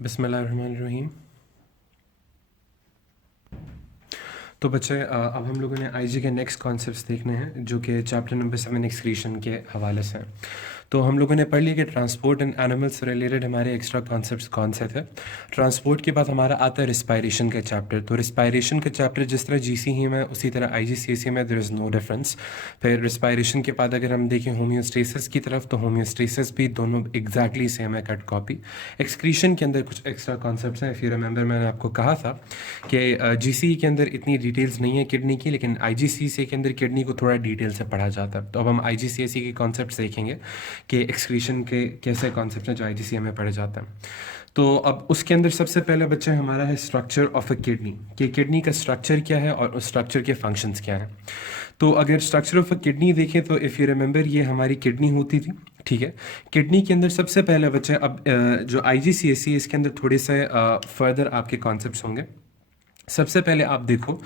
बिस्मिल्लाहिर्रहमानिर्रहीम। तो बच्चे अब हम लोगों ने आईजी के नेक्स्ट कॉन्सेप्ट्स देखने हैं जो कि चैप्टर नंबर 7 एक्सक्रीशन के हवाले से हैं। तो हम लोगों ने पढ़ लिया कि ट्रांसपोर्ट एंड एनिमल्स से रिलेटेड हमारे एक्स्ट्रा कॉन्सेप्ट्स कौन से थे। ट्रांसपोर्ट के बाद हमारा आता है रिस्पायरेशन का चैप्टर। तो रिस्पायरेशन का चैप्टर जिस तरह जीसीई में उसी तरह आईजीसीएसई में देयर इज़ नो डिफरेंस। फिर रिस्पायरेशन के बाद अगर हम देखें होम्योस्टेसिस की तरफ तो होम्योस्टेसिस भी दोनों एग्जैक्टली सेम है, कट कॉपी। एक्सक्रीशन के अंदर कुछ एक्स्ट्रा कॉन्सेप्ट्स हैं। इफ़ यू रिमेंबर मैंने आपको कहा था कि जीसीई के अंदर इतनी डिटेल्स नहीं है किडनी की, लेकिन आईजीसीएसई के अंदर किडनी को थोड़ा डिटेल से पढ़ा जाता है। तो अब हम आईजीसीएसई के कॉन्सेप्ट्स देखेंगे कि एक्सक्रीशन के कैसे कॉन्सेप्ट हैं जो आईजीसीएम में पढ़े जाते हैं। तो अब उसके अंदर सबसे पहले बच्चा हमारा है स्ट्रक्चर ऑफ अ किडनी, कि किडनी का स्ट्रक्चर क्या है और उस स्ट्रक्चर के फंक्शंस क्या हैं। तो अगर स्ट्रक्चर ऑफ अ किडनी देखें तो इफ़ यू रिमेंबर ये हमारी किडनी होती थी, ठीक है। किडनी के अंदर सबसे पहले बच्चा अब जो आईजीसीएसई इसके अंदर थोड़े से फर्दर आपके कॉन्सेप्ट्स होंगे। सबसे पहले आप देखो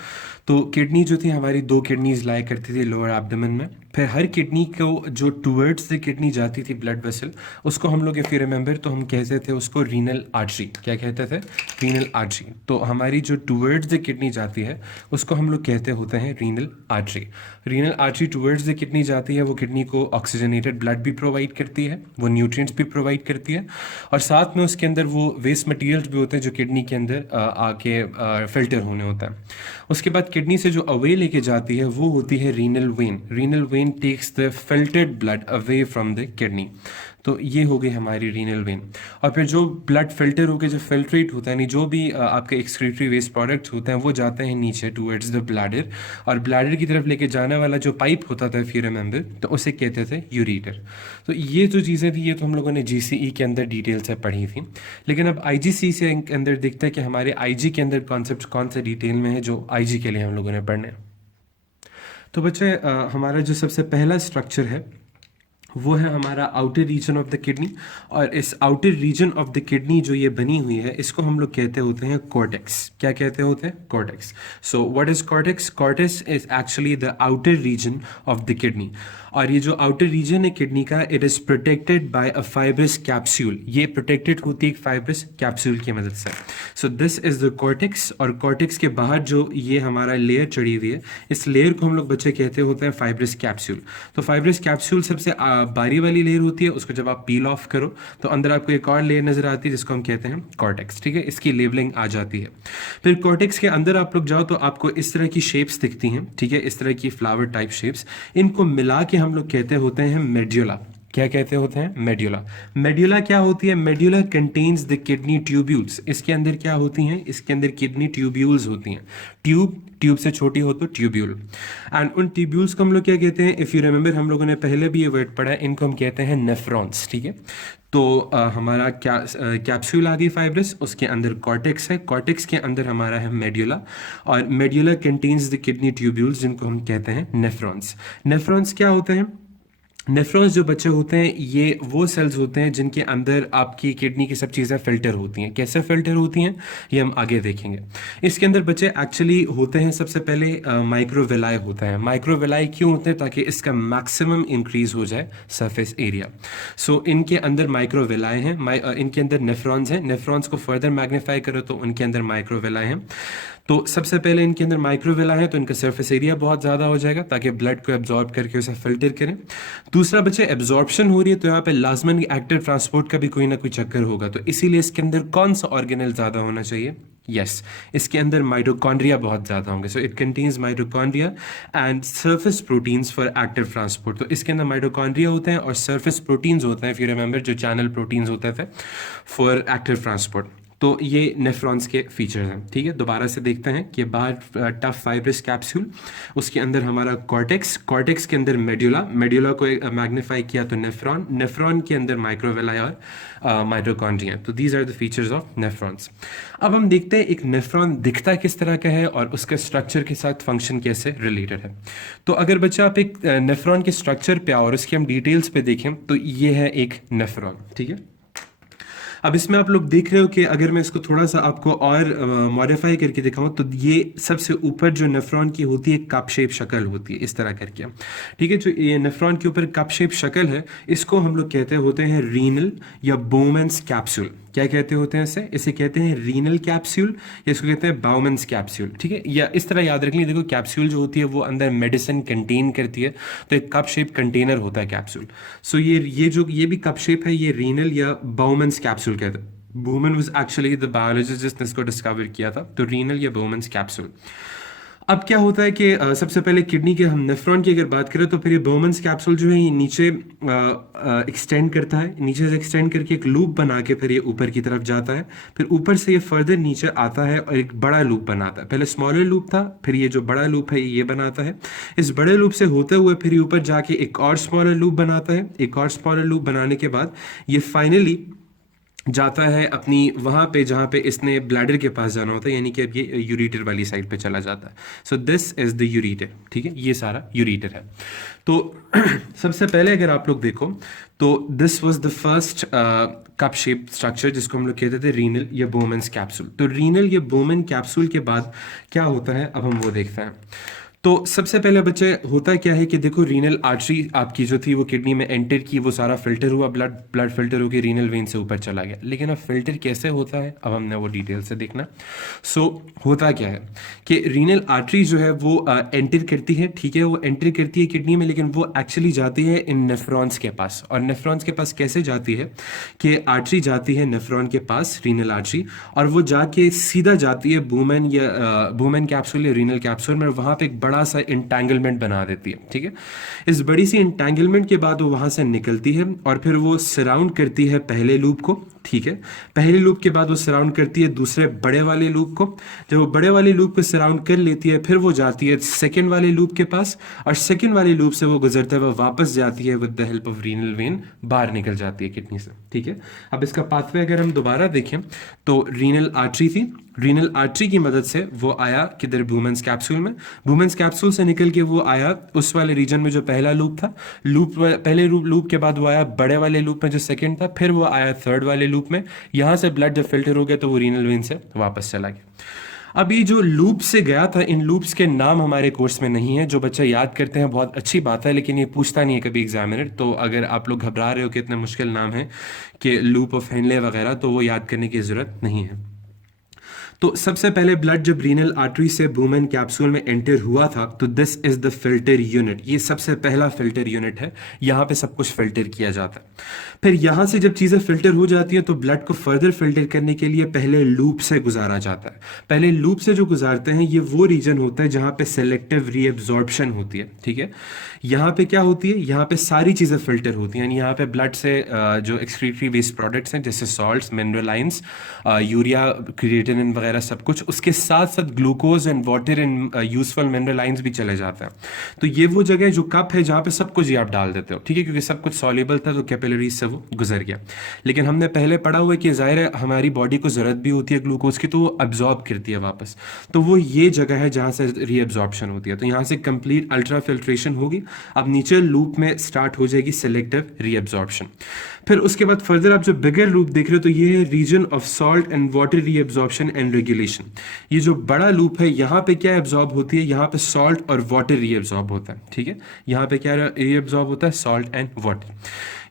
तो किडनी जो थी हमारी दो किडनीज लाया करती थी लोअर एब्डोमेन में। फिर हर किडनी को जो टूवर्ड्स द किडनी जाती थी ब्लड वेसल, उसको हम लोग इफ़ यू रिमेंबर तो हम कहते थे उसको रीनल आर्टरी। क्या कहते थे? Renal artery. तो हमारी जो टूवर्ड्स द किडनी जाती है उसको हम लोग कहते होते हैं renal artery. Renal artery towards the kidney जाती है, वो किडनी को ऑक्सीजनेटेड ब्लड भी प्रोवाइड करती है, वो न्यूट्रिएंट्स भी प्रोवाइड करती है, और साथ में उसके अंदर वो वेस्ट मटेरियल्स भी होते हैं जो किडनी के अंदर आके फिल्टर होने होता है। उसके बाद किडनी से जो अवे लेके जाती है वो होती है renal vein. Renal vein takes the filtered blood away from the kidney. तो ये हो गई हमारी रीनल वेन। और फिर जो ब्लड फिल्टर होकर जो फिल्ट्रेट होता है, यानी जो भी आपके एक्सक्रीटरी वेस्ट प्रोडक्ट्स होते हैं वो जाते हैं नीचे टूवर्ड्स द ब्लैडर, और ब्लैडर की तरफ लेके जाने वाला जो पाइप होता था इफ यू रिमेंबर तो उसे कहते थे यूरेटर। तो ये जो चीज़ें थी ये तो हम लोगों ने जीसीई के अंदर डिटेल से पढ़ी थी। लेकिन अब आईजीसी से अंदर दिखता है कि हमारे आईजी के अंदर कॉन्सेप्ट कौन से डिटेल में है जो आईजी के लिए हम लोगों ने पढ़ने हैं। तो बच्चे हमारा जो सबसे पहला स्ट्रक्चर है वो है हमारा outer region of the kidney, और इस outer region of the kidney जो ये बनी हुई है इसको हम लोग कहते होते हैं कॉर्टेक्स। क्या कहते होते हैं? Cortex. So what is cortex? Cortex is actually the outer region of the kidney, और ये जो आउटर रीजन है किडनी का it is protected by a fibrous capsule. ये प्रोटेक्टेड होती है एक फाइब्रस कैप्सूल की मदद से। So this is the cortex, और कॉर्टेक्स के बाहर जो ये हमारा लेयर चढ़ी हुई है इस लेयर को हम लोग बच्चे कहते होते हैं फाइब्रस कैप्सूल। तो फाइब्रस कैप्सूल सबसे बारी वाली लेयर होती है, उसको जब आप पील ऑफ करो तो अंदर आपको एक और लेयर नजर आती है जिसको हम कहते हैं कॉर्टेक्स, ठीक है। इसकी लेबलिंग आ जाती है। फिर कॉर्टेक्स के अंदर आप लोग जाओ तो आपको इस तरह की शेप्स दिखती हैं, ठीक है, इस तरह की फ्लावर टाइप शेप्स। इनको मिला के हम लोग कहते होते हैं मेड्यूला। क्या कहते होते हैं? मेड्यूला। मेड्यूला क्या होती है? Medulla contains the kidney tubules. इसके अंदर क्या होती हैं? इसके अंदर किडनी ट्यूब्यूल्स होती हैं। ट्यूब से छोटी हो तो ट्यूब्यूल। एंड उन ट्यूब्यूल्स को हम लोग क्या कहते हैं? इफ़ यू रिमेंबर हम लोगों ने पहले भी ये वर्ड पढ़ा है, इनको हम कहते हैं नेफ्रॉन्स, ठीक है। तो हमारा कैप्सूल आ गई फाइब्रस, उसके अंदर कॉर्टेक्स है, कॉर्टेक्स के अंदर हमारा है मेड्यूला, और medulla contains the kidney tubules जिनको हम कहते हैं नेफ्रॉन्स। नेफ्रॉन्स क्या होते हैं? नेफ्रॉन्स जो बच्चे होते हैं ये वो सेल्स होते हैं जिनके अंदर आपकी किडनी की सब चीज़ें फिल्टर होती हैं। कैसे फिल्टर होती हैं ये हम आगे देखेंगे। इसके अंदर बच्चे एक्चुअली होते हैं सबसे पहले माइक्रोवेलाई होता है। माइक्रोवेलाई क्यों होते हैं? ताकि इसका मैक्सिमम इंक्रीज हो जाए सरफेस एरिया। सो इनके अंदर माइक्रोवेलाई हैं, इनके अंदर नेफ्रॉन्स हैं। नेफ्रॉन्स को फर्दर मैग्नीफाई करो तो उनके अंदर माइक्रोवेलाई हैं। तो सबसे पहले इनके अंदर माइक्रोवेलाई है तो इनका सरफेस एरिया बहुत ज़्यादा हो जाएगा ताकि ब्लड को एब्जॉर्ब करके उसे फिल्टर करें। दूसरा बच्चे एब्जॉर्प्शन हो रही है तो यहाँ पे लाजमन एक्टिव ट्रांसपोर्ट का भी कोई ना कोई चक्कर होगा, तो इसीलिए इसके अंदर कौन सा ऑर्गेनल ज़्यादा होना चाहिए? यस, इसके अंदर माइटोकॉन्ड्रिया बहुत ज़्यादा होंगे। So it contains mitochondria and surface proteins for active transport. तो इसके अंदर माइटोकॉन्ड्रिया होते हैं और सरफेस प्रोटीन्स होते हैं, इफ यू रिमेंबर जो चैनल प्रोटीन्स होते थे फॉर एक्टिव ट्रांसपोर्ट। तो ये नेफ्रॉन्स के फीचर्स हैं, ठीक है। दोबारा से देखते हैं कि बाहर टफ फाइब्रस कैप्सूल, उसके अंदर हमारा कॉर्टेक्स, कॉर्टेक्स के अंदर मेड्यूला, मेड्यूला को मैग्नीफाई किया तो नेफ्रॉन, नेफ्रॉन के अंदर माइक्रोवेलाई और माइटोकॉन्ड्रिया। तो these are the features of nephrons. अब हम देखते हैं एक नेफ्रॉन दिखता किस तरह का है और उसका स्ट्रक्चर के साथ फंक्शन कैसे रिलेटेड है। तो अगर बच्चा आप एक नेफ्रॉन के स्ट्रक्चर पे आओ और उसके हम डिटेल्स पे देखें तो ये है एक नेफ्रॉन, ठीक है। अब इसमें आप लोग देख रहे हो कि अगर मैं इसको थोड़ा सा आपको और मॉडिफाई करके दिखाऊं तो ये सबसे ऊपर जो नेफ्रॉन की होती है कप शेप शक्ल होती है इस तरह करके, ठीक है। जो ये नेफ्रॉन के ऊपर कप शेप शक्ल है इसको हम लोग कहते होते हैं रीनल या बोमेंस कैप्सूल। क्या कहते होते हैं इसे कहते हैं रीनल कैप्सूल, या इसको कहते हैं बाउमन्स कैप्सूल, ठीक है। या इस तरह याद रख लीजिए, देखो कैप्सूल जो होती है वो अंदर मेडिसिन कंटेन करती है, तो एक कप शेप कंटेनर होता है कैप्सूल। सो ये भी कप शेप है, ये रीनल या बाउमन्स कैप्सूल कहते हैं। बूमन वाज एक्चुअली द बायोलॉजिस्ट जिसने इसको डिस्कवर किया था, तो रीनल या बाउमन्स कैप्सूल। अब क्या होता है कि सबसे पहले किडनी के हम नेफ्रॉन की अगर बात करें, तो फिर ये बोमन्स कैप्सूल जो है ये नीचे एक्सटेंड करता है, नीचे से एक्सटेंड करके एक लूप बना के फिर ये ऊपर की तरफ जाता है, फिर ऊपर से ये फर्दर नीचे आता है और एक बड़ा लूप बनाता है। पहले स्मॉलर लूप था, फिर ये जो बड़ा लूप है ये बनाता है। इस बड़े लूप से होते हुए फिर ये ऊपर जाके एक और स्मॉलर लूप बनाता है। एक और स्मॉलर लूप बनाने के बाद ये फाइनली जाता है अपनी वहाँ पे जहाँ पे इसने ब्लैडर के पास जाना होता है, यानी कि अब ये यूरेटर वाली साइड पे चला जाता है। So this is the ureter, ठीक है, ये सारा यूरेटर है। तो सबसे पहले अगर आप लोग देखो तो this was the first cup shape structure जिसको हम लोग कहते थे रीनल या बोमन्स कैप्सूल। तो रीनल या बोमन कैप्सूल के बाद क्या होता है अब हम वो देखते हैं। तो सबसे पहले बच्चे होता क्या है कि देखो रीनल आर्टरी आपकी जो थी वो किडनी में एंटर की, वो सारा फिल्टर हुआ, ब्लड फिल्टर होकर रीनल वेन से ऊपर चला गया। लेकिन अब फिल्टर कैसे होता है अब हमने वो डिटेल से देखना। सो होता क्या है कि रीनल आर्टरी जो है वो एंटर करती है, ठीक है, वो एंटर करती है किडनी में, लेकिन वो एक्चुअली जाती है इन नेफ्रॉन्स के पास। और नेफ्रॉन्स के पास कैसे जाती है कि आर्टरी जाती है नेफ्रॉन के पास, रीनल आर्टरी, और वो जाके सीधा जाती है बूमन या बूमन कैप्सूल या रीनल कैप्सूल में, वहाँ पे एक बड़ा सा इंटैंगलमेंट बना देती है, ठीक है। इस बड़ी सी इंटैंगलमेंट के बाद वो वहां से निकलती है और फिर वो सराउंड करती है पहले लूप को, ठीक है। पहले लूप के बाद वो सराउंड करती है दूसरे बड़े वाले लूप को। जब वो बड़े वाले लूप को सराउंड कर लेती है फिर वो जाती है सेकेंड वाले लूप के पास, और सेकेंड वाले लूप से वो गुजरते हुए वापस जाती है with the help of renal vein, बाहर निकल जाती है किडनी से, ठीक है। अब इसका पाथवे अगर हम दोबारा देखें तो रीनल आर्टरी थी, रीनल आर्टरी की मदद से वो आया किधर, बूमन्स कैप्सूल में। बूमन्स कैप्सूल से निकल के वो आया उस वाले रीजन में जो पहला लूप था, पहले लूप के बाद वो आया बड़े वाले लूप में जो सेकंड था, फिर वो आया थर्ड वाले लूप में। यहाँ से ब्लड जब फिल्टर हो गया तो वो रीनल वेन से वापस चला गया। अब ये जो लूप से गया था, इन लूप्स के नाम हमारे कोर्स में नहीं है, जो बच्चे याद करते हैं बहुत अच्छी बात है, लेकिन ये पूछता नहीं है कभी एग्जामिनर। तो अगर आप लोग घबरा रहे हो कि इतने मुश्किल नाम है कि लूप ऑफ हेनले वगैरह, तो वो याद करने की जरूरत नहीं है। तो सबसे पहले ब्लड जब रीनल आर्टरी से बूमन कैप्सूल में एंटर हुआ था, तो this is the filter unit, ये सबसे पहला फिल्टर यूनिट है, यहाँ पे सब कुछ फिल्टर किया जाता है। फिर यहाँ से जब चीज़ें फिल्टर हो जाती हैं तो ब्लड को फर्दर फिल्टर करने के लिए पहले लूप से गुजारा जाता है। पहले लूप से जो गुजारते हैं ये वो रीजन होता है जहाँ पे सेलेक्टिव रीएब्जॉर्प्शन होती है, ठीक है। यहाँ पे क्या होती है, यहाँ पे सारी चीज़ें फिल्टर होती हैं, यहाँ पे ब्लड से जो एक्सक्रीटरी वेस्ट प्रोडक्ट्स हैं जैसे सॉल्ट्स, मिनरलाइंस, यूरिया, क्रिएटिनिन वगैरह सब कुछ, उसके साथ साथ glucose and water and useful minerals भी चले जाते हैं। तो ये वो जगह जो कप है जहाँ पे सब कुछ ये आप डाल देते हो, ठीक है, क्योंकि सब कुछ सॉल्युबल था तो कैपिलरीज से वो गुजर गया। लेकिन हमने पहले पढ़ा हुआ है कि जाहिर है हमारी बॉडी को जरूरत भी होती है ग्लूकोज की, तो वो अब्जॉर्ब करती है वापस, तो वो ये जगह है जहाँ से रीअब्जॉर्प्शन होती है। तो यहाँ से कंप्लीट अल्ट्रा फिल्ट्रेशन होगी, अब नीचे लूप में स्टार्ट हो जाएगी सेलेक्टिव रीअब्जॉर्प्शन। फिर उसके बाद फर्दर आप जो बिगर लूप देख रहे हो तो ये है region of salt and water reabsorption and regulation. ये जो बड़ा लूप है यहाँ पे क्या एब्जॉर्ब होती है, यहाँ पे सॉल्ट और वाटर रीअब्जॉर्ब होता है, ठीक है। यहाँ पे क्या रीअब्जॉर्ब होता है, सॉल्ट एंड वाटर।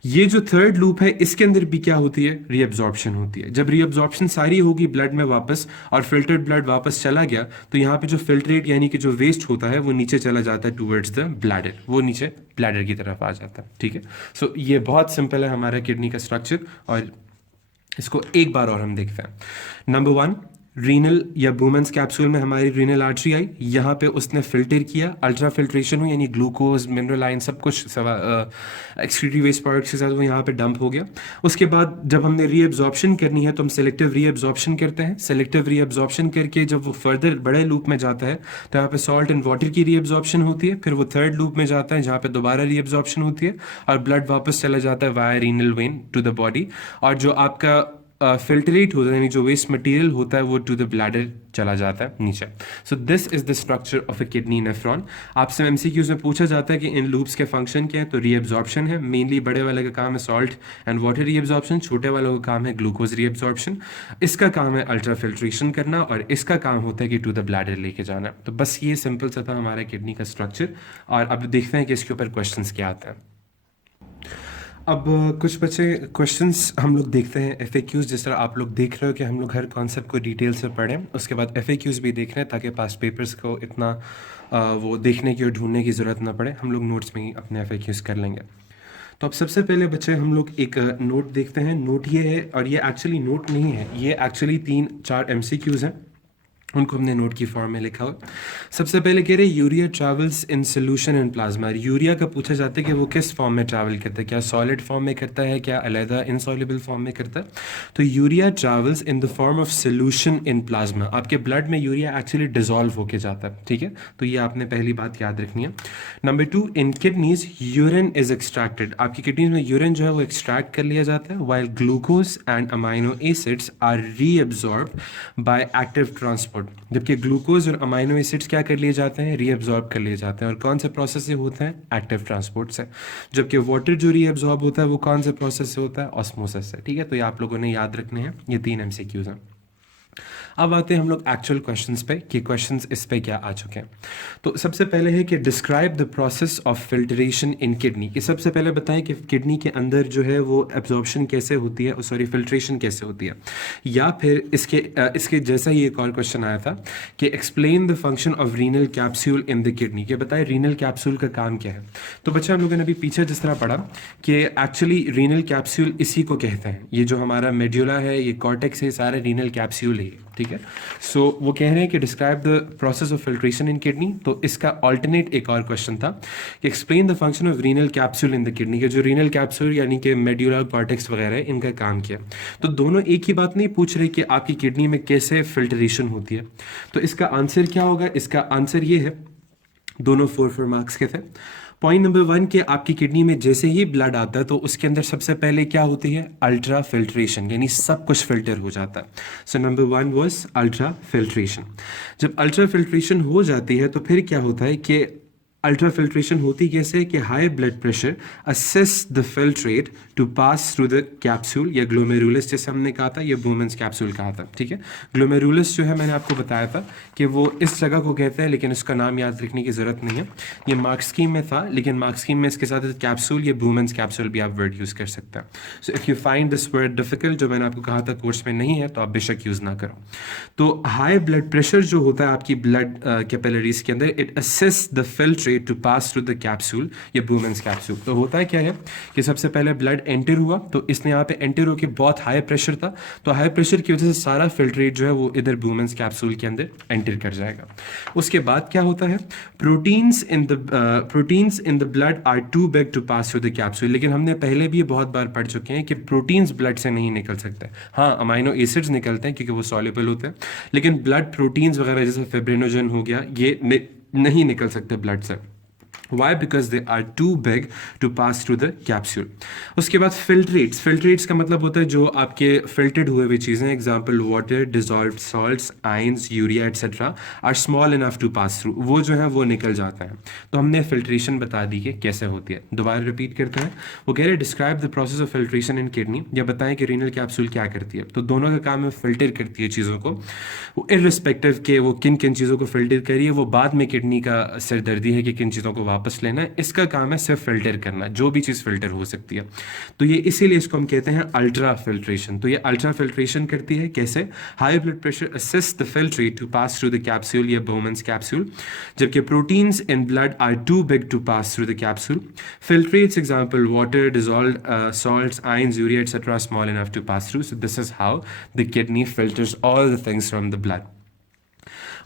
ये जो थर्ड लूप है इसके अंदर भी क्या होती है, रीअब्जॉर्प्शन होती है। जब रीअब्जॉर्प्शन सारी होगी ब्लड में वापस और फिल्टर्ड ब्लड वापस चला गया, तो यहाँ पे जो फिल्ट्रेट यानी कि जो वेस्ट होता है वो नीचे चला जाता है टूवर्ड्स द ब्लैडर, वो नीचे ब्लैडर की तरफ आ जाता है, ठीक है। सो ये बहुत सिंपल है हमारा किडनी का स्ट्रक्चर, और इसको एक बार और हम देखते हैं। नंबर 1, रीनल या बूमन्स कैप्सूल में हमारी रीनल आर्टरी आई, यहाँ पे उसने फिल्टर किया, अल्ट्रा फिल्ट्रेशन हुई, यानी ग्लूकोज, मिनरलाइन सब कुछ एक्सक्रीटरी वेस्ट प्रोडक्ट्स के साथ वो यहाँ पे डंप हो गया। उसके बाद जब हमने रीअब्जॉर्प्शन करनी है तो हम सेलेक्टिव रीअब्जॉर्प्शन करते हैं। सेलेक्टिव रीअब्जॉर्प्शन करके जब वो फर्दर बड़े लूप में जाता है तो यहाँ पे सॉल्ट एंड वाटर की रीअब्जॉर्प्शन होती है। फिर वो थर्ड लूप में जाता है जहाँ पे दोबारा रीअब्जॉर्प्शन होती है और ब्लड वापस चला जाता है via renal vein to the body, और जो आपका फिल्टरेट होता है यानी जो वेस्ट मटेरियल होता है वो टू द ब्लैडर चला जाता है नीचे। सो this is the structure of a kidney nephron. आपसे एमसीक्यूज में पूछा जाता है कि इन लूप्स के फंक्शन क्या है, तो रीअब्जॉर्प्शन है मेनली, बड़े वाले का काम है सॉल्ट एंड वाटर रीअब्जॉर्प्शन, छोटे वालों का काम है ग्लूकोज रीअब्जॉर्प्शन, इसका काम है अल्ट्रा फिल्ट्रेशन करना, और इसका काम होता है कि टू द ब्लैडर लेके जाना। तो बस ये सिंपल सा था हमारा किडनी का स्ट्रक्चर, और अब देखते हैं कि इसके ऊपर क्वेश्चंस क्या आते हैं। अब कुछ बचे क्वेश्चंस हम लोग देखते हैं एफएक्यूज। जिस तरह आप लोग देख रहे हो कि हम लोग हर कॉन्सेप्ट को डिटेल से पढ़ें, उसके बाद एफएक्यूज भी देख रहे हैं ताकि पास्ट पेपर्स को इतना वो देखने की और ढूंढने की ज़रूरत ना पड़े, हम लोग नोट्स में ही अपने एफएक्यूज कर लेंगे। तो अब सबसे पहले बच्चे हम लोग एक नोट देखते हैं। नोट ये है, और ये एक्चुअली नोट नहीं है, ये एक्चुअली 3-4 एमसीक्यूज हैं, उनको हमने नोट की फॉर्म में लिखा हुआ। सबसे पहले कह रहे urea travels in solution in plasma. Urea का पूछा जाता है कि वो किस फॉर्म में ट्रैवल करता है, क्या सॉलिड फॉर्म में करता है, क्या अलहदा इनसॉल्युबल फॉर्म में करता है। तो urea travels in the form of solution in plasma. आपके ब्लड में यूरिया एक्चुअली डिजॉल्व होके जाता है, ठीक है। तो ये आपने पहली बात याद रखनी है। Number 2, in kidneys urine is extracted. आपकी किडनीज में यूरिन जो है वो एक्सट्रैक्ट कर लिया जाता है, while glucose and amino acids are reabsorb by active transport. जबकि ग्लूकोज और अमाइनो एसिड्स क्या कर लिए जाते हैं, रीअब्सॉर्ब कर लिए जाते हैं। और कौन से प्रोसेस से होते हैं, एक्टिव ट्रांसपोर्ट से। जबकि वाटर जो रीअब्सॉर्ब होता है वो कौन से प्रोसेस से होता है, ऑस्मोसिस से, ठीक है। तो ये आप लोगों ने याद रखने हैं, ये 3 एमसीक्यूज हैं। अब आते हैं हम लोग एक्चुअल क्वेश्चंस पे कि क्वेश्चंस इस पे क्या आ चुके हैं। तो सबसे पहले है कि describe the process of filtration in kidney. कि सबसे पहले बताएं कि किडनी के अंदर जो है वो एब्जॉर्प्शन कैसे होती है, सॉरी फिल्ट्रेशन कैसे होती है। या फिर इसके जैसा ही एक और क्वेश्चन आया था कि explain the function of renal capsule in the kidney. कि बताएं रीनल कैप्सूल का काम क्या है। तो बच्चा हम लोगों ने अभी पीछे जिस तरह पढ़ा कि एक्चुअली रीनल कैप्सूल इसी को कहते हैं। ये जो हमारा मेड्यूला है, ये कॉर्टेक्स है, सारा रीनल कैप्सूल है, ठीक है। सो वो कह रहे हैं कि describe the process of filtration in kidney. तो इसका ऑल्टरनेट एक और क्वेश्चन था कि explain the function of renal capsule in the kidney. के जो रीनल कैप्सूल यानी कि मेड्यूलर कॉर्टेक्स वगैरह है, इनका काम किया। तो दोनों एक ही बात नहीं पूछ रहे कि आपकी किडनी में कैसे फिल्ट्रेशन होती है। तो इसका आंसर क्या होगा, इसका आंसर ये है, दोनों 4 मार्क्स के थे। पॉइंट नंबर 1 कि आपकी किडनी में जैसे ही ब्लड आता है तो उसके अंदर सबसे पहले क्या होती है, अल्ट्रा फिल्ट्रेशन, यानी सब कुछ फिल्टर हो जाता है। So number 1 was ultra filtration. जब अल्ट्रा फिल्ट्रेशन हो जाती है तो फिर क्या होता है कि अल्ट्रा फिल्ट्रेशन होती कैसे कि high blood pressure assist the filtrate to pass through the capsule या ग्लोमेरुलस, जैसे हमने कहा था, ये बूमेंस कैप्सूल कहा था, ठीक है। ग्लोमेरुलस जो है मैंने आपको बताया था कि वो इस जगह को कहते हैं, लेकिन इसका नाम याद रखने की ज़रूरत नहीं है। ये मार्क स्कीम में था, लेकिन मार्क स्कीम में इसके साथ कैप्सूल या बूमेंस कैप्सूल भी आप वर्ड यूज़ कर सकते हैं। So if you find this word difficult, जो मैंने आपको कहा था कोर्स में नहीं है, तो आप बेशक यूज़ ना करो। तो हाई ब्लड प्रेशर जो होता है आपकी ब्लड कैपिलरीज के अंदर, it assist the filtrate to pass through the capsule या बूमेंस कैप्सूल। तो होता है क्या है कि सबसे पहले ब्लड एंटर हुआ, तो इसने यहाँ पे एंटर होकर बहुत हाई प्रेशर था, तो हाई प्रेशर की वजह से सारा फिल्ट्रेट जो है वो इधर बूमेंस कैप्सूल के अंदर एंटर कर जाएगा। उसके बाद क्या होता है, proteins in the blood are too big to pass through the capsule. लेकिन हमने पहले भी बहुत बार पढ़ चुके हैं कि प्रोटीन्स ब्लड से नहीं निकल सकते। हाँ, अमाइनो एसिड्स निकलते हैं क्योंकि वो सॉल्युबल होते हैं, लेकिन ब्लड प्रोटीन्स वगैरह जैसे फिब्रिनोजन हो गया, ये नहीं निकल सकते ब्लड से। Why? Because they are too big to pass through the capsule. उसके बाद फिल्ट्रेट्स का मतलब होता है जो आपके फिल्टर्ड हुए हुए चीज़ें, example water, dissolved salts, ions, urea etcetera are small enough to pass through, वो जो है वो निकल जाता है। तो हमने फिल्ट्रेशन बता दी कि कैसे होती है। दोबारा रिपीट करते हैं। वो कह रहे हैं describe the process of filtration in kidney, या बताएं कि रीनल कैप्सूल क्या करती है। तो दोनों का काम है फिल्टर करती है चीज़ों को, वो इर्रिस्पेक्टिव के वो किन किन चीज़ों को फिल्टर करिए, वो बाद में किडनी का सिरदर्दी है कि किन चीज़ों को वापस लेना है। इसका काम है सिर्फ फिल्टर करना, जो भी चीज़ फिल्टर हो सकती है। तो ये इसीलिए इसको हम कहते हैं अल्ट्रा फिल्ट्रेशन। तो ये अल्ट्रा फिल्ट्रेशन करती है कैसे, high blood pressure assist the filtrate to pass through the capsule या बूमेंस कैप्सूल, जबकि proteins in blood are too big to pass through the capsule. Filtrates example water, dissolved salts, ions, urea etcetera small enough to pass through. So this is how the kidney filters all the things from the blood.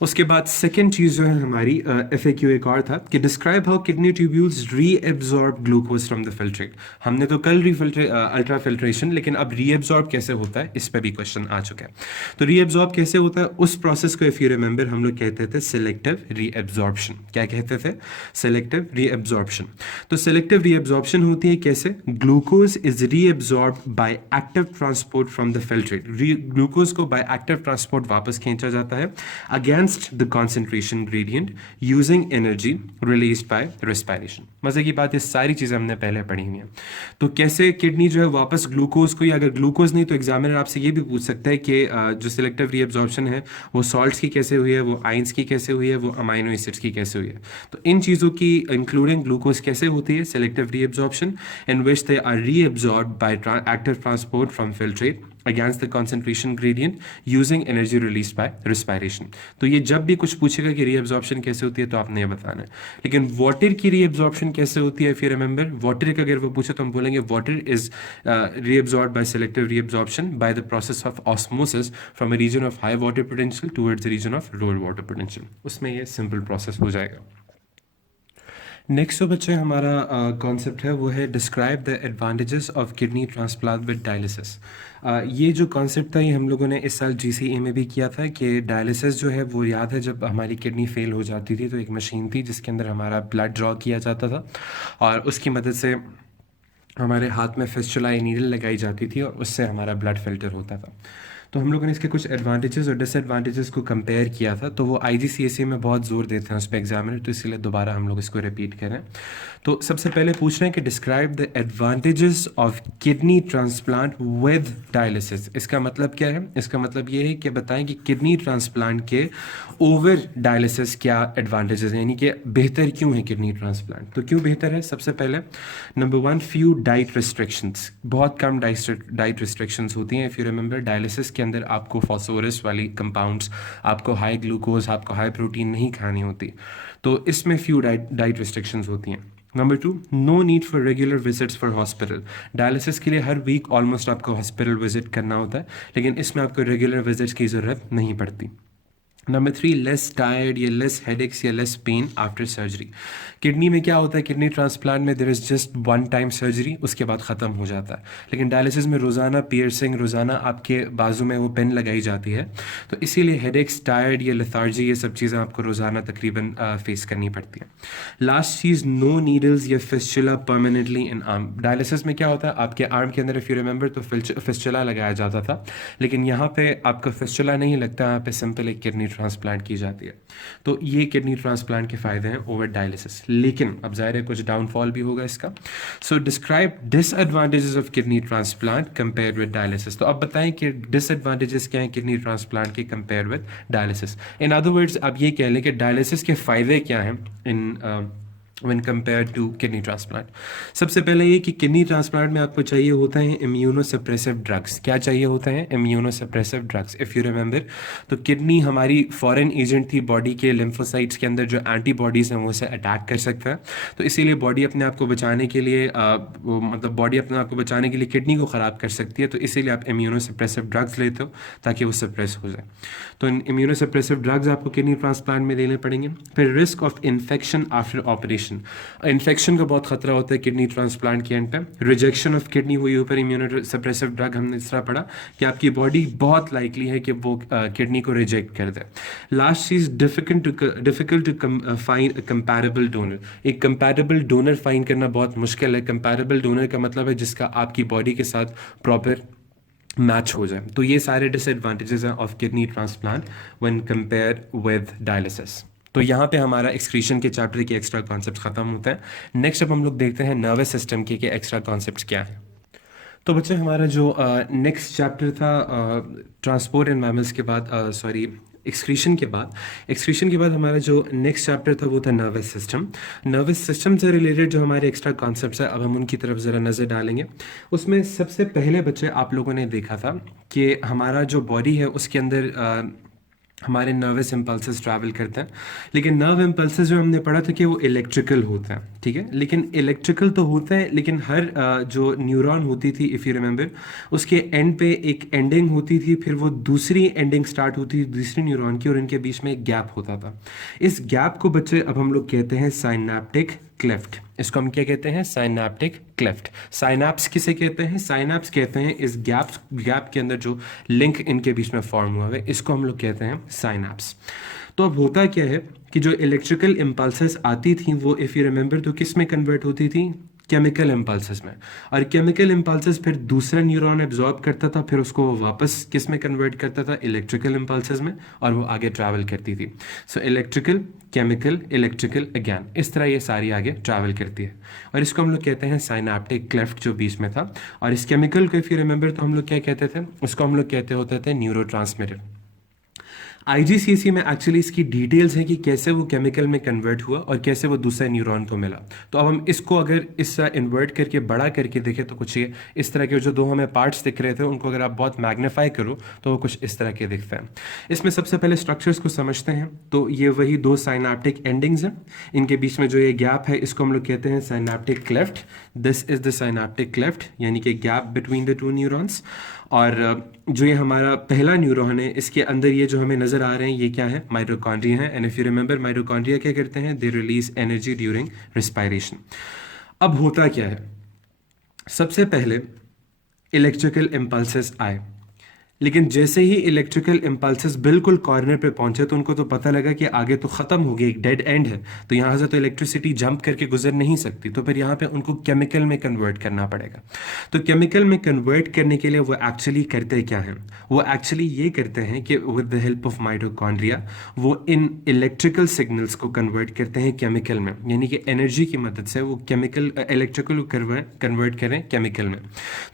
उसके बाद second चीज़ जो है हमारी FAQ एक और था कि describe how kidney tubules reabsorb glucose from the filtrate. हमने तो कल अल्ट्रा फिल्ट्रेशन, लेकिन अब रीएब्जॉर्ब कैसे होता है इस पर भी क्वेश्चन आ चुका है। तो रीएब्जॉर्ब कैसे होता है, उस प्रोसेस को इफ़ यू रिमेंबर हम लोग कहते थे सिलेक्टिव रीएब्जॉर्प्शन। क्या कहते थे, सिलेक्टिव रीएब्जॉर्प्शन। तो सिलेक्टिव रीएब्जॉर्प्शन होती है कैसे, glucose is reabsorb bye active transport from the filtrate. Glucose को बाय एक्टिव ट्रांसपोर्ट वापस खींचा जाता है against against the concentration gradient using energy released by respiration. मज़े की बात, ये सारी चीज़ें हमने पहले पढ़ी हुई हैं. तो कैसे किडनी जो है वापस ग्लूकोज को, या अगर ग्लूकोज नहीं तो एग्जामिनर आपसे ये भी पूछ सकता है कि जो सिलेक्टिव रीअब्जॉर्प्शन है वो सॉल्ट्स की कैसे हुई है, वो आइंस की कैसे हुई है, वो अमाइनो एसिड्स की कैसे हुई है. तो इन चीज़ों की इंक्लूडिंग ग्लूकोज कैसे होती है selective reabsorption, in which they are reabsorbed by active transport from filtrate against the concentration gradient using energy released by respiration. तो ये जब भी कुछ पूछेगा कि रीअब्जॉर्प्शन कैसे होती है तो आपने ये बताना है. लेकिन वाटर की रीअब्जॉर्प्शन कैसे होती है, इफ यू रिमेंबर, वाटर का अगर वो पूछे तो हम बोलेंगे water is reabsorbed by selective reabsorption by the process of osmosis from a region of high water potential towards the region of lower water potential. उसमें ये सिंपल प्रोसेस हो जाएगा. नेक्स्ट जो बच्चे हमारा कॉन्सेप्ट है वो है describe the advantages of kidney transplant with dialysis. ये जो कॉन्सेप्ट था ये हम लोगों ने इस साल GCE में भी किया था कि डायलिसिस जो है वो याद है जब हमारी किडनी फेल हो जाती थी तो एक मशीन थी जिसके अंदर हमारा ब्लड ड्रॉ किया जाता था और उसकी मदद से हमारे हाथ में फिस्टुला नीडल लगाई जाती थी और उससे हमारा ब्लड फिल्टर होता था. तो हम लोगों ने इसके कुछ एडवांटेजेस और डिसएडवांटेजेस को कंपेयर किया था. तो वो IGCSE में बहुत ज़ोर देते हैं उस पर एग्जामिनर, तो इसलिए दोबारा हम लोग इसको रिपीट करें. तो सबसे पहले पूछ रहे हैं कि describe the advantages of kidney transplant with dialysis. इसका मतलब क्या है? इसका मतलब ये है कि बताएं कि किडनी ट्रांसप्लांट के ओवर डायलिसिस क्या एडवांटेजेस हैं, यानी कि बेहतर क्यों है किडनी ट्रांसप्लांट. तो क्यों बेहतर है? सबसे पहले नंबर 1, फ्यू डाइट रिस्ट्रिक्शंस. बहुत कम डाइट रिस्ट्रिक्शंस होती हैं. इफ़ यू रिमेंबर डायलिसिस के अंदर आपको फॉस्फोरस वाली कंपाउंड्स, आपको हाई ग्लूकोज, आपको हाई प्रोटीन नहीं खानी होती. तो इसमें फ्यू डाइट रिस्ट्रिक्शंस होती हैं. Number 2, no need for regular visits for hospital. Dialysis के लिए हर वीक ऑलमोस्ट आपको हॉस्पिटल विजिट करना होता है, लेकिन इसमें आपको रेगुलर विजिट्स की ज़रूरत नहीं पड़ती. नंबर 3, लेस टायर्ड या लेस हेडेक्स या less pain after surgery. Kidney में क्या होता है, किडनी ट्रांसप्लांट में there is just one time surgery, उसके बाद ख़त्म हो जाता है. लेकिन डायलिसिस में रोज़ाना पियर्सिंग, रोज़ाना आपके बाजू में वो पेन लगाई जाती है, तो इसीलिए हेडेक्स, टायर्ड या लेथार्जी, ये सब चीज़ें आपको रोज़ाना तकरीबन फेस करनी पड़ती है. लास्ट चीज़, नो नीडल्स या फिस्टुला परमानेंटली इन आर्म. डायलिसिस में क्या होता है, आपके आर्म के अंदर इफ़ यू रिमेंबर तो फिस्टुला लगाया जाता था, लेकिन यहाँ पे आपका फिस्टुला नहीं लगता, यहाँ पे सिंपल एक किडनी ट्रांसप्लांट की जाती है. तो ये किडनी ट्रांसप्लांट के फ़ायदे हैं ओवर डायलिसिस. लेकिन अब ज़ाहिर है कुछ डाउनफॉल भी होगा इसका. So describe disadvantages of kidney transplant compare with dialysis. तो अब बताएं कि डिसएडवांटेजेस क्या हैं किडनी ट्रांसप्लांट के compare with dialysis. In other words आप ये कह लें कि डायलिसिस के फ़ायदे क्या हैं इन when compared to kidney transplant. सबसे पहले ये कि किडनी ट्रांसप्लांट में आपको चाहिए होता है इम्यूनोसप्रेसिव ड्रग्स. क्या चाहिए होता है? Immunosuppressive drugs. If you remember तो किडनी हमारी फॉरेन एजेंट थी बॉडी के लिम्फोसाइट्स के अंदर, जो एंटीबॉडीज़ हैं वो उसे अटैक कर सकता है. तो इसीलिए बॉडी अपने आप को बचाने के लिए मतलब बॉडी अपने आप को बचाने के लिए किडनी को ख़राब कर सकती है. तो इसीलिए आप इम्यूनोसप्रेसिव ड्रग्स लेते हो ताकि वो सप्रेस हो जाए. तो इन इम्यूनोसप्रेसिव ड्रग्स आपको किडनी ट्रांसप्लांट में देने पड़ेंगे. फिर risk of infection after operation. Infection का बहुत खतरा होता है किडनी ट्रांसप्लांट के एंड पे. रिजेक्शन ऑफ किडनी हुई ऊपर इम्यूनोसप्रेसिव ड्रग हमने इस तरह पढ़ा कि आपकी बॉडी बहुत लाइकली है कि वो किडनी को रिजेक्ट कर दे. लास्ट चीज़, difficult to find comparable donor. एक कंपैरेबल डोनर फाइंड करना बहुत मुश्किल है. कंपैरेबल डोनर का मतलब है जिसका आपकी बॉडी के साथ प्रॉपर मैच हो जाए. तो ये सारे डिसएडवांटेजेस हैं of kidney transplant when compare with dialysis. तो यहाँ पे हमारा एक्सक्रीशन के चैप्टर के एक्स्ट्रा कॉन्सेप्ट ख़त्म होता है. नेक्स्ट अब हम लोग देखते हैं नर्वस सिस्टम के एक्स्ट्रा कॉन्सेप्ट्स क्या हैं. तो बच्चे हमारा जो नेक्स्ट चैप्टर था ट्रांसपोर्ट एंड मैमल्स के बाद एक्सक्रीशन के बाद हमारा जो नेक्स्ट चैप्टर था वो था नर्वस सिस्टम. नर्वस सिस्टम से रिलेटेड जो हमारे एक्स्ट्रा कॉन्सेप्ट्स है अब हम उनकी तरफ ज़रा नज़र डालेंगे. उसमें सबसे पहले बच्चे आप लोगों ने देखा था कि हमारा जो बॉडी है उसके अंदर हमारे नर्वस इम्पल्सेस ट्रैवल करते हैं. लेकिन नर्व इम्पल्सेस जो हमने पढ़ा था कि वो इलेक्ट्रिकल होता है, ठीक है. लेकिन इलेक्ट्रिकल तो होता है, लेकिन हर जो न्यूरॉन होती थी इफ़ यू रिमेंबर उसके एंड पे एक एंडिंग होती थी, फिर वो दूसरी एंडिंग स्टार्ट होती थी दूसरी न्यूरॉन की और इनके बीच में एक गैप होता था. इस गैप को बच्चे अब हम लोग कहते हैं साइनेप्टिक क्लेफ्ट. इसको हम क्या कहते हैं? Synaptic cleft. साइनेप्स किसे कहते हैं? साइनेप्स कहते हैं इस गैप के अंदर जो लिंक इनके बीच में फॉर्म हुआ है, इसको हम लोग कहते हैं साइनेप्स. तो अब होता क्या है कि जो इलेक्ट्रिकल इम्पल्सेस आती थी वो इफ़ यू रिमेंबर तो किस में कन्वर्ट होती थी? केमिकल इम्पल्सेस में, और केमिकल इम्पल्सेस फिर दूसरा न्यूरॉन एब्जॉर्ब करता था, फिर उसको वो वापस किस में कन्वर्ट करता था, इलेक्ट्रिकल इम्पल्सेस में, और वो आगे ट्रैवल करती थी। So electrical, chemical, electrical, again इस तरह ये सारी आगे ट्रैवल करती है, और इसको हम लोग कहते हैं साइनेप्टिक क्लेफ्ट जो बीच में था। और इस केमिकल को इफ यू रिमेंबर तो हम लोग क्या कहते थे, उसको हम लोग कहते होते थे न्यूरोट्रांसमीटर। आईजीसीसी में एक्चुअली इसकी डिटेल्स है कि कैसे वो केमिकल में कन्वर्ट हुआ और कैसे वो दूसरे न्यूरॉन को मिला। तो अब हम इसको अगर इस इन्वर्ट करके बड़ा करके देखें तो कुछ ये इस तरह के जो दो हमें पार्ट्स दिख रहे थे उनको अगर आप बहुत मैग्नीफाई करो तो वो कुछ इस तरह के दिखते हैं। इसमें सबसे पहले स्ट्रक्चर्स को समझते हैं। तो ये वही दो साइनेप्टिक एंडिंग्स हैं, इनके बीच में जो ये गैप है इसको हम लोग कहते हैं synaptic cleft. This is the synaptic cleft, यानी कि gap between the two neurons. और जो ये हमारा पहला न्यूरॉन है इसके अंदर ये जो हमें नजर आ रहे हैं ये क्या है, माइटोकॉन्ड्रिया है। And if you remember mitochondria क्या करते हैं, they release energy during respiration. अब होता क्या है, सबसे पहले इलेक्ट्रिकल इम्पल्सेस आए, लेकिन जैसे ही इलेक्ट्रिकल इम्पल्सेस बिल्कुल कॉर्नर पे पहुंचे तो उनको तो पता लगा कि आगे तो ख़त्म हो गया, एक डेड एंड है, तो यहाँ से तो इलेक्ट्रिसिटी जंप करके गुजर नहीं सकती, तो फिर यहाँ पे उनको केमिकल में कन्वर्ट करना पड़ेगा। तो केमिकल में कन्वर्ट करने के लिए वो एक्चुअली करते क्या हैं, वो एक्चुअली ये करते हैं कि with the help of mitochondria वो इन इलेक्ट्रिकल सिग्नल्स को कन्वर्ट करते हैं केमिकल में, यानी कि एनर्जी की मदद से वो केमिकल इलेक्ट्रिकल कन्वर्ट करें केमिकल में।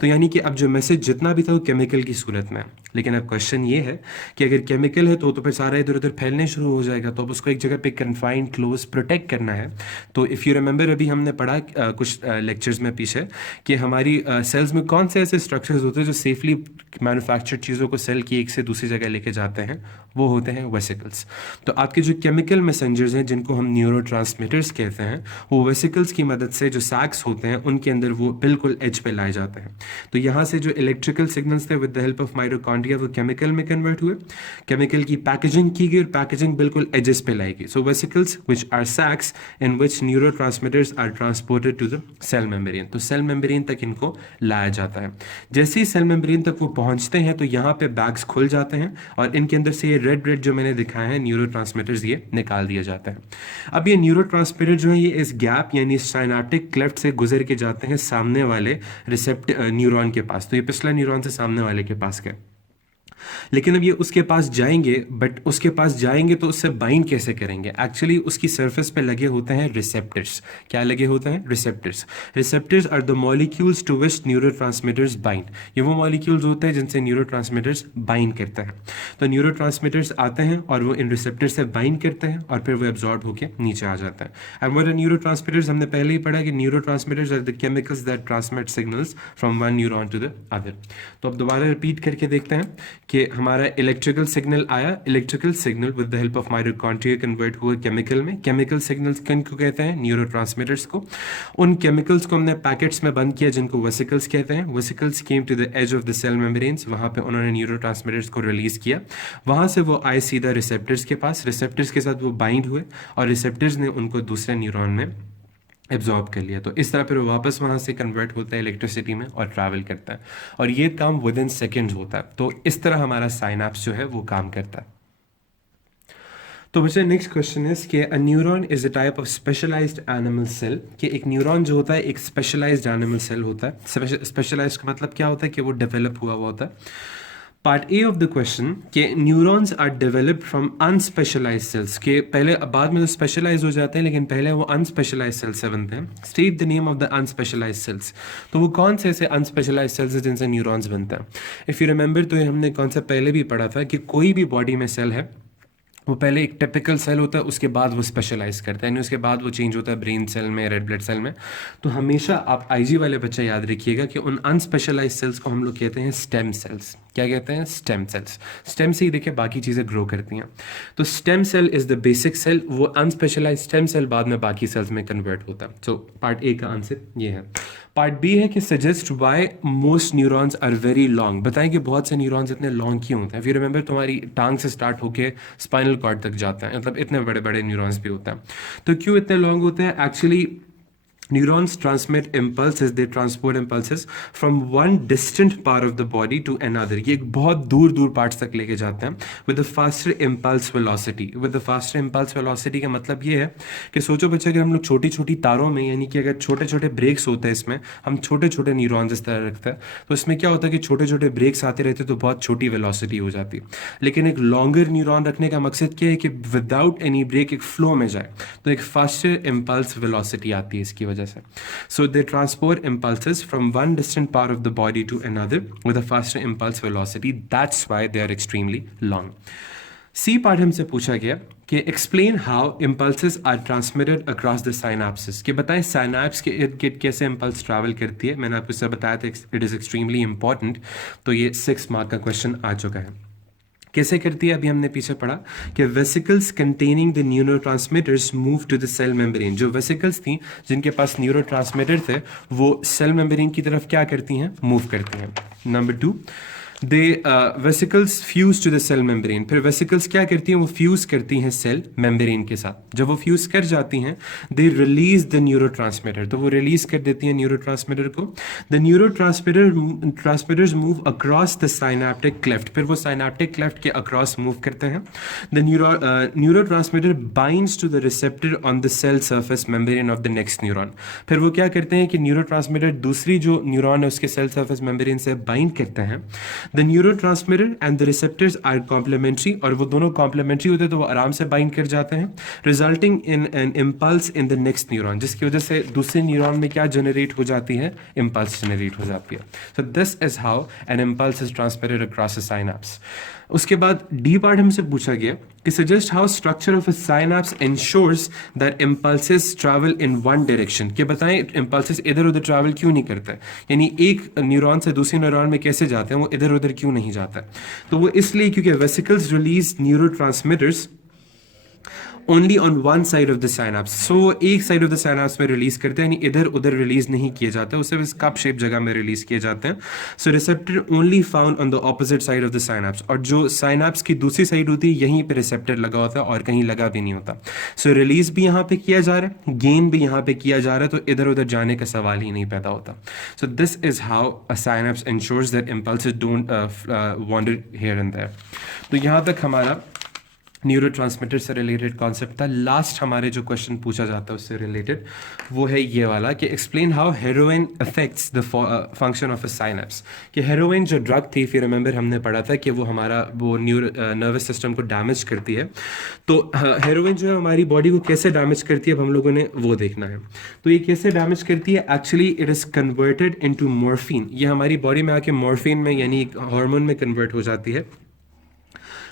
तो यानी कि अब जो मैसेज जितना भी था वो केमिकल की सूरत में। लेकिन अब क्वेश्चन ये है कि अगर केमिकल है तो फिर सारा इधर उधर फैलने शुरू हो जाएगा, तो अब उसको एक जगह पे कन्फाइंड क्लोज प्रोटेक्ट करना है। तो इफ़ यू रिमेंबर अभी हमने पढ़ा कुछ लेक्चर्स में पीछे कि हमारी सेल्स में कौन से ऐसे स्ट्रक्चर्स होते हैं जो सेफली मैन्युफैक्चर्ड चीज़ों को सेल की एक से दूसरी जगह लेके जाते हैं, वो होते हैं वेसिकल्स। तो आपके जो केमिकल मैसेंजर्स हैं जिनको हम न्यूरोट्रांसमीटर्स कहते हैं, वो वेसिकल्स की मदद से जो सैक्स होते हैं उनके अंदर वो बिल्कुल एज पे लाए जाते हैं। तो यहाँ से जो इलेक्ट्रिकल सिग्नल्स थे with the help of mitochondria वो केमिकल में कन्वर्ट हुए, केमिकल की पैकेजिंग की गई और पैकेजिंग बिल्कुल एजेस पे लाई गई। So vesicles which are sacs in which neurotransmitters are transported to the cell membrane. तो सेल मेम्ब्रेन तक इनको लाया जाता है। जैसे ही सेल मेम्ब्रेन तक वो पहुंचते हैं तो यहाँ पे बैग्स खुल जाते हैं और इनके अंदर से ये रेड रेड जो मैंने दिखाया है न्यूरोट्रांसमीटर्स ये निकाल दिए जाते हैं। अब ये न्यूरोट्रांसमीटर जो है ये इस गैप यानी साइनेप्टिक क्लेफ्ट से गुजर के जाते हैं सामने वाले न्यूरॉन के पास। तो ये पिछला न्यूरॉन से सामने वाले के पास गए, लेकिन अब ये उसके पास जाएंगे, बट उसके पास जाएंगे तो उससे बाइंड कैसे करेंगे, एक्चुअली उसकी सरफेस पे लगे होते हैं रिसेप्टर्स। क्या लगे होते हैं, receptors. Receptors are the molecules to which neurotransmitters bind. ये वो मॉलिक्यूल्स होते हैं जिनसे न्यूरोट्रांसमीटर्स बाइंड करते हैं। तो न्यूरोट्रांसमीटर्स आते हैं और वो इन रिसेप्टर्स से बाइंड करते हैं और फिर वो एब्जॉर्ब होकर नीचे आ जाता है। एंड व्हाट आर न्यूरोट्रांसमीटर्स, हमने पहले ही पढ़ा कि neurotransmitters are the chemicals that transmit signals from one neuron to the other. तो अब दोबारा रिपीट करके देखते हैं कि हमारा इलेक्ट्रिकल सिग्नल आया, electrical signal with the help of mitochondria convert हुआ केमिकल में। केमिकल सिग्नल्स किनको कहते हैं, न्यूरोट्रांसमीटर्स को। उन केमिकल्स को हमने पैकेट्स में बंद किया जिनको वेसिकल्स कहते हैं। Vesicles came to the edge of the cell membranes, वहाँ पे उन्होंने न्यूरोट्रांसमीटर्स को रिलीज किया। वहाँ से वो आए सीधा रिसेप्टर्स के पास, रिसेप्टर्स के साथ वो बाइंड हुए और रिसेप्टर्स ने उनको दूसरे न्यूरॉन में एब्जॉर्ब कर लिया। तो इस तरह फिर वापस वहाँ से कन्वर्ट होता है इलेक्ट्रिसिटी में और ट्रैवल करता है, और ये काम विद इन सेकेंड्स होता है। तो इस तरह हमारा साइनेप्स जो है वो काम करता है। तो बच्चे नेक्स्ट क्वेश्चन है कि a neuron is a type of specialised animal cell, कि एक न्यूरॉन जो होता है एक स्पेशलाइज्ड एनिमल सेल होता है। स्पेशलाइज्ड का मतलब क्या होता है कि वो डेवलप हुआ होता है। Part A of the question के neurons are developed from unspecialised cells, के पहले बाद में तो स्पेशलाइज हो जाते हैं लेकिन पहले वो अनस्पेशलाइज्ड सेल्स से बनते हैं। State the name of the unspecialised cells. तो वो कौन से ऐसे अनस्पेशलाइज्ड सेल्स हैं जिनसे न्यूरॉन्स बनते हैं। इफ़ यू रिमेंबर तो ये हमने कॉन्सेप्ट पहले भी पढ़ा था कि कोई भी बॉडी में सेल है वो पहले एक टिपिकल सेल होता है, उसके बाद वो स्पेशलाइज करता है, यानी उसके बाद वो चेंज होता है ब्रेन सेल में, रेड ब्लड सेल में। तो हमेशा आप आईजी वाले बच्चे याद रखिएगा कि उन अनस्पेशलाइज सेल्स को हम लोग कहते हैं स्टेम सेल्स। क्या कहते हैं, स्टेम सेल्स। स्टेम से ही देखिए बाकी चीज़ें ग्रो करती हैं। तो stem cell is the basic cell, वो अनस्पेशलाइज स्टेम सेल बाद में बाकी सेल्स में कन्वर्ट होता है। सो पार्ट ए का आंसर ये है। पार्ट बी है कि suggest why most neurons are very long. बताएं कि बहुत से न्यूरॉन्स इतने लॉन्ग क्यों होते हैं। फिर रिमेंबर तुम्हारी टांग से स्टार्ट होके स्पाइनल कॉर्ड तक जाता है, मतलब इतने बड़े बड़े न्यूरॉन्स भी होते हैं। तो क्यों इतने लॉन्ग होते हैं, actually Neurons transmit impulses, they transport impulses from one distant part of the body to another. ये एक बहुत दूर दूर पार्ट्स तक लेके जाते हैं with a faster impulse velocity. With a faster impulse velocity का मतलब ये है कि सोचो बच्चे, अगर हम लोग छोटी छोटी तारों में, यानी कि अगर छोटे छोटे ब्रेक्स होते हैं इसमें, हम छोटे छोटे न्यूरॉन्स इस तरह रखते हैं, तो इसमें क्या होता है कि छोटे छोटे ब्रेक्स आते रहते तो बहुत छोटी वेलोसिटी हो जाती। लेकिन एक लॉन्गर न्यूरॉन रखने का मकसद क्या है कि विदाउट एनी ब्रेक एक फ्लो में जाए, तो एक फास्टर इम्पल्स वेलोसिटी आती है इसकी वजह से। So they transport impulses from one distant part of the body to another with a faster impulse velocity, that's why they are extremely long. C part हमसे पूछा गया कि explain how impulses are transmitted across the synapsis, कि बताएं synapse के इर्द गिर्द कैसे इम्पल्स ट्रैवल करती है। मैंने आपको इससे बताया था इट इज़ एक्सट्रीमली इंपॉर्टेंट, तो ये 6 मार्क का क्वेश्चन आ चुका है। कैसे करती है, अभी हमने पीछे पढ़ा कि vesicles containing the neurotransmitters move to the cell membrane. जो वेसिकल्स थी जिनके पास न्यूरोट्रांसमीटर थे, वो सेल मेम्ब्रेन की तरफ क्या करती हैं, मूव करती हैं। Number 2, they vesicles fuse to the cell membrane. फिर वेसिकल्स क्या करती हैं, वो फ्यूज करती हैं सेल मेम्ब्रेन के साथ। जब वो फ्यूज कर जाती हैं, दे रिलीज द न्यूरोट्रांसमीटर, तो वो रिलीज कर देती हैं न्यूरोट्रांसमीटर को। The transmitters move across the synaptic cleft, फिर वो साइनेप्टिक क्लेफ्ट के अक्रॉस मूव करते हैं। The neurotransmitter binds to the receptor on the cell surface membrane of the next neuron. फिर वो क्या करते हैं कि न्यूरोट्रांसमीटर दूसरी जो न्यूरॉन है उसके सेल सरफेस मेम्ब्रेन से बाइंड करते हैं। The neurotransmitter and the receptors are complementary, और वो दोनों कॉम्प्लीमेंट्री होते हैं तो वो आराम से बाइंड कर जाते हैं, resulting in an impulse in the next neuron, जिसकी वजह से दूसरे न्यूरॉन में क्या जनरेट हो जाती है, इम्पल्स जनरेट हो जाती है। So this is how an impulse is transmitted across a synapse. उसके बाद डी पार्ट हमसे पूछा गया कि suggest how structure of a synapse ensures that impulses travel in one direction, कि बताएं इम्पल्सेस इधर उधर ट्रैवल क्यों नहीं करता है, यानी एक न्यूरॉन से दूसरे न्यूरॉन में कैसे जाते हैं, वो इधर उधर क्यों नहीं जाता है। तो वो इसलिए क्योंकि vesicles release neurotransmitters only on one side of the synapse. So वो एक साइड ऑफ द साइनाप्स में रिलीज करते हैं, यानी इधर उधर रिलीज नहीं किए जाते, उसे बस कप शेप जगह में रिलीज किए जाते हैं। So receptor only found on the opposite side of the synapse, और जो साइनाप्स की दूसरी साइड होती है यहीं पे रिसेप्टर लगा होता है और कहीं लगा भी नहीं होता। सो रिलीज भी यहाँ पे किया जा रहा है, गेन भी यहाँ पे किया जा रहा है, तो इधर उधर जाने का सवाल ही नहीं पैदा होता। So this is how a synapse ensures that impulses don't wander here and there. तो यहाँ तक हमारा न्यूरोट्रांसमीटर से रिलेटेड कॉन्सेप्ट था। लास्ट हमारे जो क्वेश्चन पूछा जाता है उससे रिलेटेड वो है ये वाला कि explain how heroin affects the function of a synapse. कि हेरोइन जो ड्रग थी, फिर रिमेंबर हमने पढ़ा था कि वो हमारा वो नर्वस सिस्टम को डैमेज करती है। तो हेरोइन जो है हमारी बॉडी को कैसे डैमेज करती है, अब हम लोगों ने वो देखना है। तो ये कैसे डैमेज करती है, actually it is converted into morphine. ये हमारी बॉडी में आके मॉर्फिन में यानी हार्मोन में कन्वर्ट हो जाती है,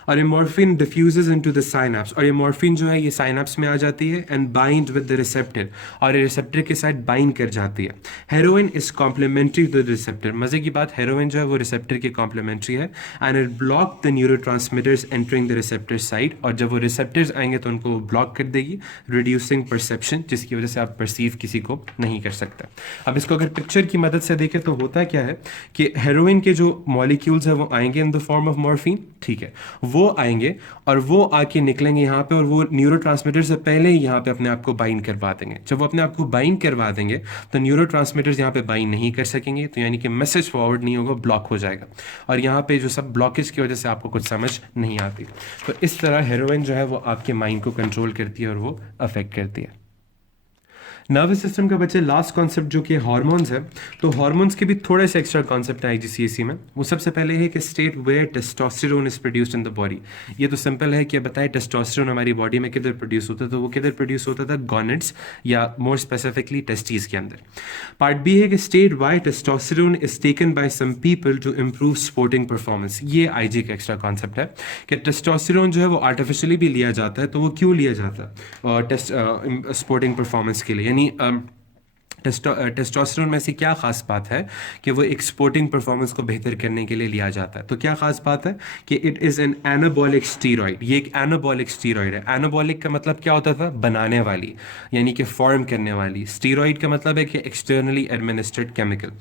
और ये morphine diffuses into the synapse, और ये मॉर्फिन जो है ये साइनेप्स में आ जाती है and bind with the receptor, और ये रिसेप्टर के साथ बाइंड कर जाती है। Heroin is complementary to the receptor. मजे की बात, हेरोइन जो है वो रिसेप्टर के कॉम्प्लीमेंट्री है, and it block the neurotransmitters entering the receptor side, और जब वो रिसेप्टर्स आएंगे तो उनको ब्लॉक कर देगी, रिड्यूसिंग परसेप्शन, जिसकी वजह से आप परसीव किसी को नहीं कर सकते। अब इसको अगर पिक्चर की मदद से देखें तो होता क्या है कि हेरोइन के जो मॉलिक्यूल्स है वो आएंगे in the form of morphine, ठीक है, वो आएंगे और वो आके निकलेंगे यहाँ पे, और वो न्यूरोट्रांसमीटर से पहले ही यहाँ पे अपने आप को बाइंड करवा देंगे। जब वो अपने आप को बाइंड करवा देंगे तो न्यूरोट्रांसमीटर्स यहाँ पे बाइंड नहीं कर सकेंगे, तो यानी कि मैसेज फॉरवर्ड नहीं होगा, ब्लॉक हो जाएगा, और यहाँ पे जो सब ब्लॉकेज की वजह से आपको कुछ समझ नहीं आती। तो इस तरह हेरोइन जो है वो आपके माइंड को कंट्रोल करती है और वो अफेक्ट करती है। नर्वस सिस्टम का बच्चे लास्ट कॉन्सेप्ट जो कि हार्मोन्स है, तो हार्मोन्स के भी थोड़े से एक्स्ट्रा कॉन्सेप्ट है आईजीसीएसई में। वो सबसे पहले है कि state where testosterone is produced in the body. ये तो सिंपल है कि बताए टेस्टोस्टेरोन हमारी बॉडी में किधर प्रोड्यूस होता है, तो वो किधर प्रोड्यूस होता था, गॉनेड्स या मोर स्पेसिफिकली टेस्टीज के अंदर। पार्ट बी है कि state why testosterone is taken by some people to improve sporting performance. ये आईजी का एक्स्ट्रा कॉन्सेप्ट है कि टेस्टोस्टेरोन जो है वो आर्टिफिशियली भी लिया जाता है, तो वो क्यों लिया जाता है, स्पोर्टिंग परफॉर्मेंस के लिए। यानी टेस्टोस्टेरोन में से क्या खास बात है कि वो एक स्पोर्टिंग परफॉर्मेंस को बेहतर करने के लिए लिया जाता है। तो क्या खास बात है कि it is an anabolic steroid. ये एक एनाबॉलिक स्टीरॉइड है। एनाबॉलिक का मतलब क्या होता था, बनाने वाली, यानी कि फॉर्म करने वाली। स्टीरॉइड का मतलब है कि एक्सटर्नली एडमिनिस्ट्रेड केमिकल।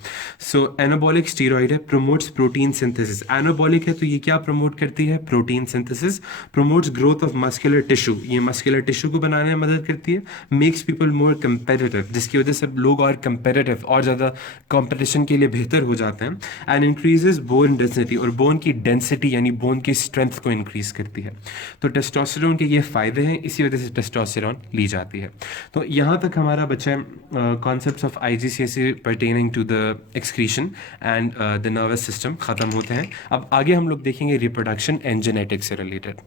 सो एनाबॉलिक स्टीरॉइड है, प्रमोट्स प्रोटीन सिंथेसिस। एनाबॉलिक है तो ये क्या प्रमोट करती है, protein synthesis. Promotes growth of muscular tissue, ये मस्कुलर टिश्यू को बनाने में मदद करती है। मेक्स पीपल मोर कंपेटिटिव, जिसकी वजह से लोग और कंपेरेटिव और ज़्यादा कंपटीशन के लिए बेहतर हो जाते हैं। एंड इंक्रीजेस बोन डेंसिटी, और बोन की डेंसिटी यानी बोन की स्ट्रेंथ को इंक्रीज़ करती है। तो टेस्टोस्टेरोन के ये फ़ायदे हैं, इसी वजह से टेस्टोस्टेरोन ली जाती है। तो यहाँ तक हमारा बच्चा concepts of IGCSE pertaining to the excretion and the nervous system ख़त्म होते हैं। अब आगे हम लोग देखेंगे रिप्रोडक्शन एंड जेनेटिक्स से रिलेटेड।